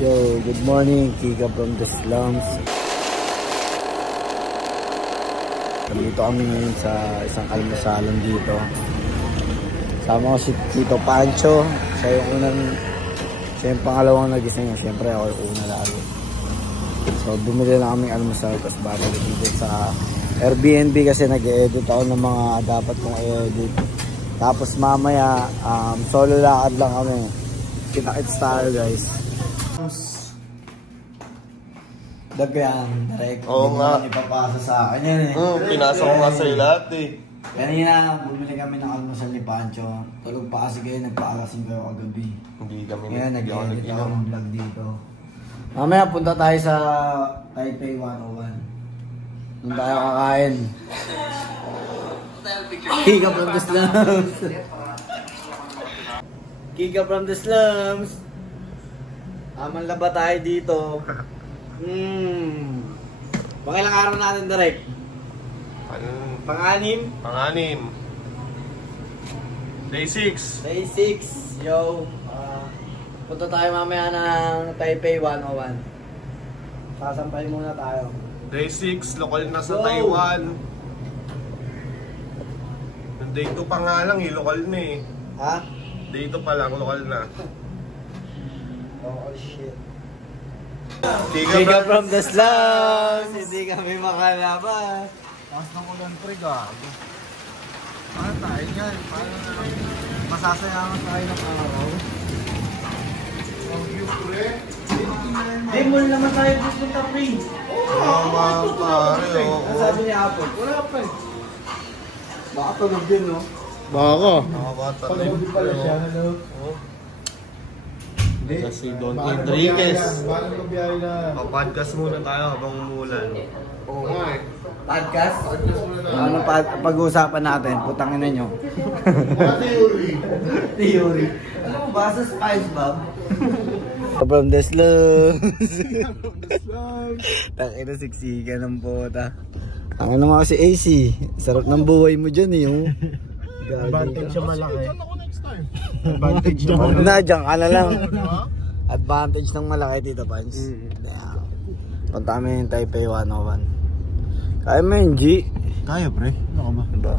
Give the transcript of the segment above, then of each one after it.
Yo, good morning, Kika from the slums. Dito kami ngayon sa isang almusalan dito. Sama ko si Tito Pancho. Siya yung pangalawang nagising. Siyempre ako yung una lalo. So bumili lang kaming almusal. Tapos bago dito sa Airbnb kasi nag-edit ako ng mga dapat kong i-edit. Tapos mamaya solo lakad lang kami. Kita-kits tayo guys. Dagyan, direct. Oo nga. Ipapasa sa akin yan eh. Pinasa ko nga sa'yo lahat eh. Kanina, bumili kami ng almusal ni Pancho. Tulog pa kasi kayo, nagpaakasin kayo kagabi. Hindi kami ngayon, nag-edit ako ng vlog dito. Mamaya, punta tayo sa Taipei 101. Doon tayo kakain. Kika from the slums. Kika from the slums. Aman laba tayo dito. Pangilang araw natin direct? Pang-anim? Pang-anim. Day 6. Day 6. Yo. Punta tayo mamaya ng Taipei 101. Sasampay muna tayo. Day 6. Lokal na sa Taiwan. Day 2 pa nga lang eh. Lokal na eh. Ha? Day 2 pa lang. Lokal na. Oh shit. Kika from the slums. Hindi kami makalabas. Tapos ng ulan pre, gago. Paano tayo yan? Paano na lang masasayangan tayo ng araw? Hindi, mall naman tayo pupunta pre. Oo mga pare. Ang sabi niya Apple, wala pa eh. Baka tulog din no? Baka. Nakabata na Pag-uwi pala siya, hello? Kasi Don Enriquez. Parang kabiyahe na. Podcast muna tayo habang umulan. Oo nga eh. Podcast? Ano pag-uusapan natin? Putangin na nyo. Theory. Alam mo ba sa SpongeBob? From the slums. Takina na siksikan ng puta. Ang ano mga kasi AC. Sarap ng buhay mo dyan eh. Advantage siya malaki. Advantage ng malaki. Nadyan ka na lang. Advantage ng malaki dito, Pans. Punta kami yung Taipei 101. Kaya mo yung G? Kaya pre. Ano ka ba? Diba?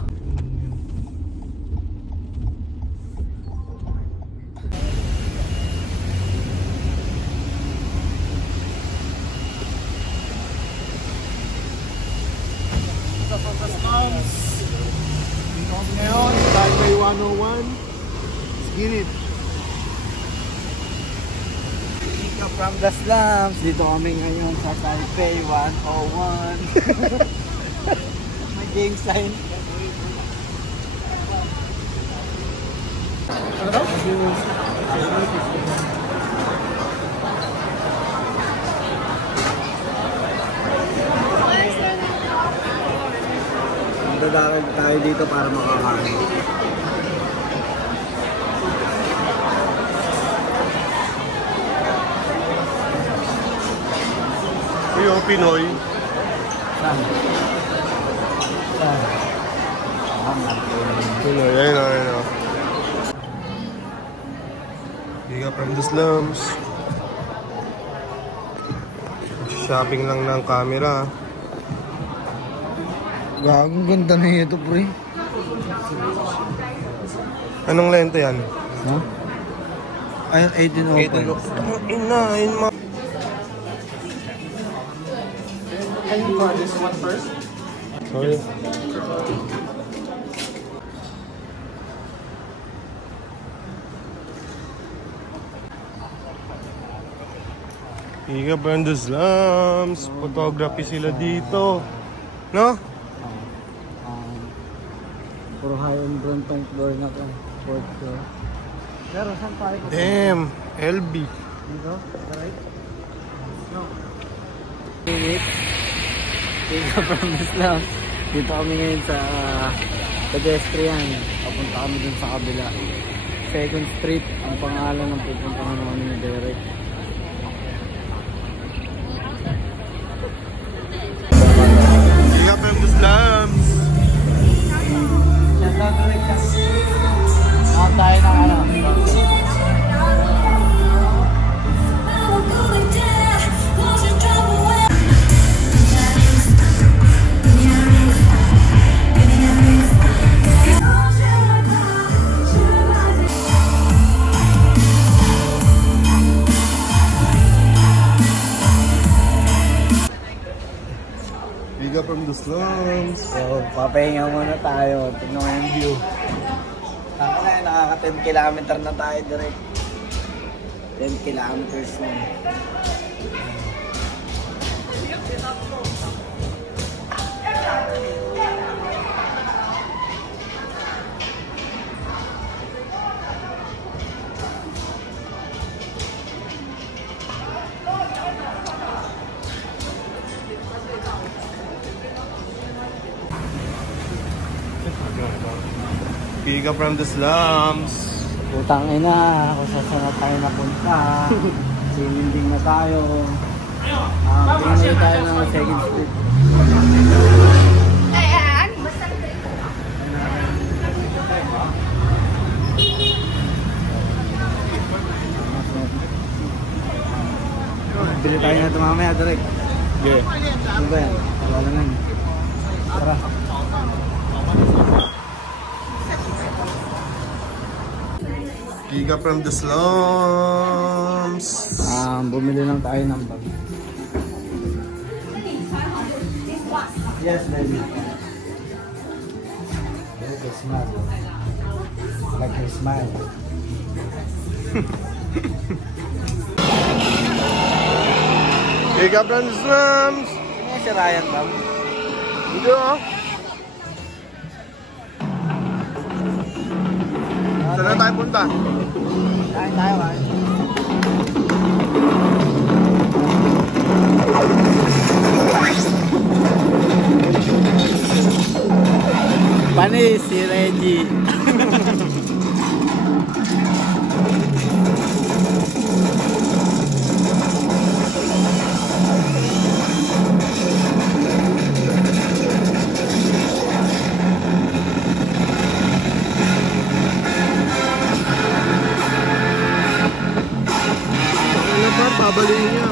Dito kami ngayon, Taipei 101. Get it. Kika from the slums. Dito kami ngayon sa Taipei 101. May game sign. Ano daw? Dadakag tayo dito para makakain. Yung Pinoy. Saan? Saan? Pinoy, ayun o, ayun o. Kika from the slums. Shopping lang ng camera. Gagong ganda na ito, pre. Anong lente yan? Ha? Ay, 18 open. Ayun ma. Can you try this one first? Sorry. Kika from the slums. Photography sila dito. No? Puro high-end brontong floor na to. 4th floor. Pero saan tayo? Damn, LB. Dito? Right? No. Kika from the slums. Dito kami ngayon sa pedestrian. Papunta kami dun sa kabila. 2nd Street ang pangalan ng pupuntahan namin ni Derek. Kika from the slums. Tayo ng ano? from the slums. So, papahinga muna tayo. Tignan mo yung view. Nakaka 10 kilometer na tayo direct. 10 kilometers na. Giga from the slums. Putang ina, kung saan na tayo napunta. Sininding na tayo. Tingnan tayo ng second street. Bili tayo na ito mamaya, direct. Yeah. Ano ba yan? Wala na. Tara. Giga from the slums. Bumili lang tayo ng bag. Yes, baby. Look at smile. Like her smile. Giga from the slums. Ano si Ryan, Bob? Hindi ah. Saan na tayo punta? Kain tayo, kain. Panis si Reggie. Pabaliin niya.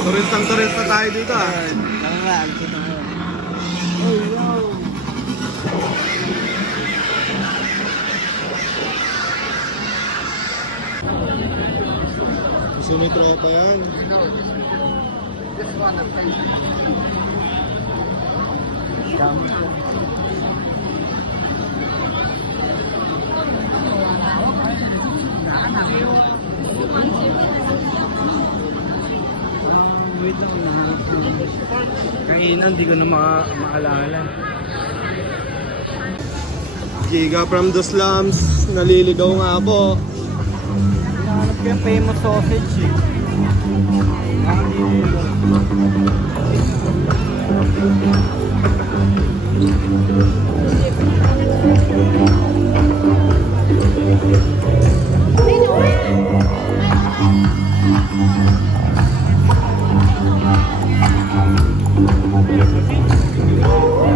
Turistang-turista tayo dito ah. Tama nga, ito na mo. Gusto may tropa yan. Wait lang, kanina hindi ko na maalala. Giga from the slums. Naliligaw nga po. Hinahanap ko yung famous sausage eh.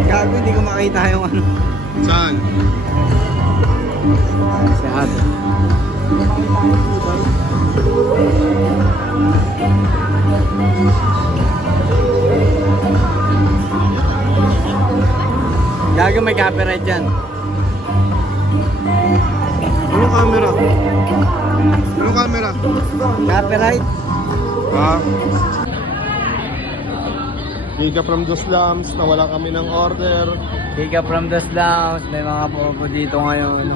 Gago, hindi ko makita yung ano. Saan? Si Ate. Gago, may copyright dyan. Anong camera? Anong camera? Copyright? Ha? Giga from the slums. Nawala kami ng order. Giga from the slums. May mga popo dito ngayon.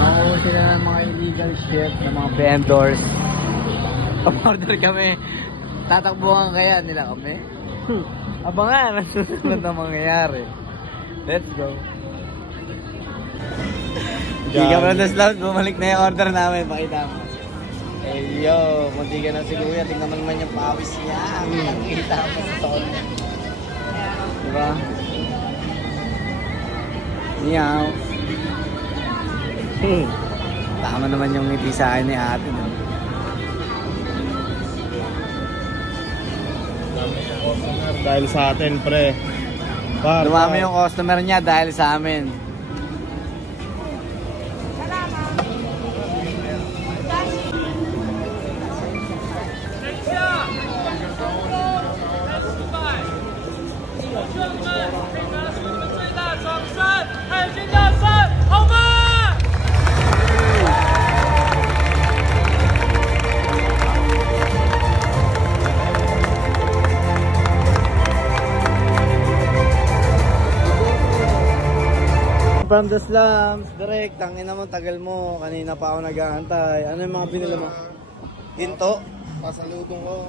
Nakuha sila ng mga illegal shit, ng mga vendors. Order kami. Tatakbuhan kaya nila kami. Abangan ang susunod na mangyayari. Let's go. Giga from the slums. Bumalik na yung order namin. Pakita mo. Eh yo, munti ka na si Kuya. Tingnan mo naman yung pawis niya. Kita mo sa tono. Diba? Meow. Tama naman yung ngiti sa akin ni ate. No? Dahil sa atin, pre. Par, Dumami yung customer niya dahil sa amin. From the slums, direct, tangina mo, tagal mo. Kanina pa ako nag-aantay. Ano yung mga binili mo? Ginto? pasalubong ko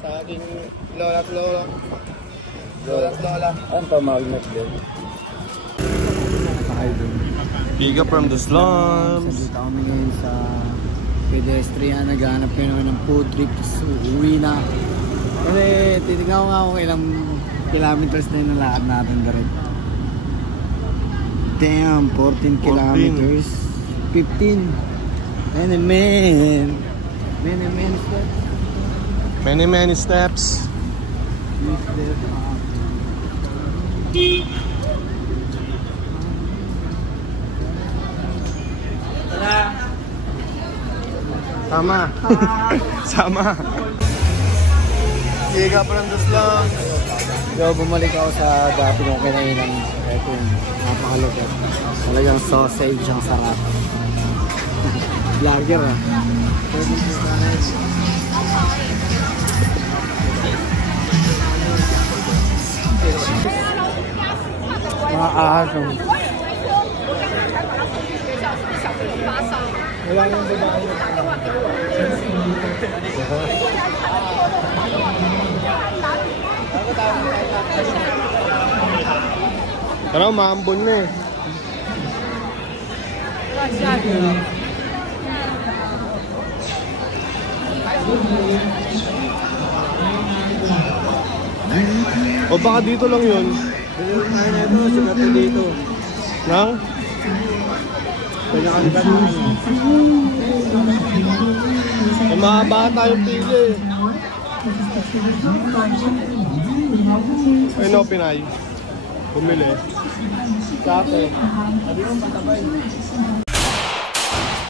sa aking lola at lola. Lola at lola. Ano to, magnet din? Biga from the slums. Dito kami ngayon sa pedestrian. Naghahanap kayo naman ng food trip. Tapos uuwi na. Kasi titignan ko nga kung ilang kilometers na yung nalakad natin direct. Damn, 14 kilometers. 15. Many steps. Many steps. Sama. Sama. Biga from the slums. So, bumalik ako sa dati kong kinainan. Ito yung napakalupit. Talagang sausage ang sarap. Vlogger ah. Mga ahasong. Wala nang babae. Tara, maambon na eh. O baka dito lang yun. Dito tayo na ito, sigat na dito. Nang? Kanya kalikat na ano. Mahaba tayong pili. Ay no, Pinay. Bumili. Kape. Sabi mo patabay.